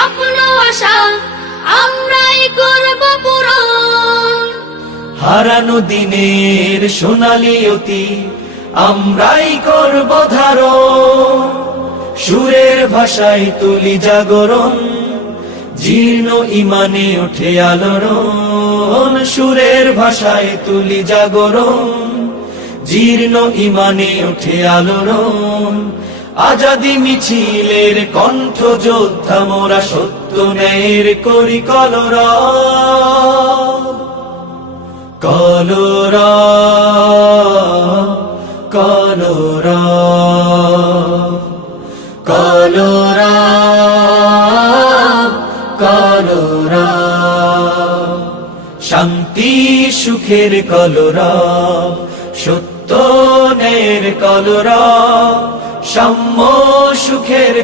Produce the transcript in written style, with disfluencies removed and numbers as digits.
স্বপ্ন আশা আমরাই করব পূরণ। হারানো দিনের সোনালি অতীত আমরাই করব ধারণ, সুরের ভাষায় তুলি জাগরণ, জীর্ণ ইমানে ওঠে আলোড়ন। সুরের ভাষায় তুলি জাগরণ, জীর্ণ ইমানে ওঠে আলোড়ন। আজাদি মিছিলের কণ্ঠ যোদ্ধা মোরা, সত্য ন্যায়ের করি কলরব। কলরব কলরব কলরব কলরব, শান্তি সুখের কলরব, সত্য ন্যায়ের কলরব, সাম্য সুখের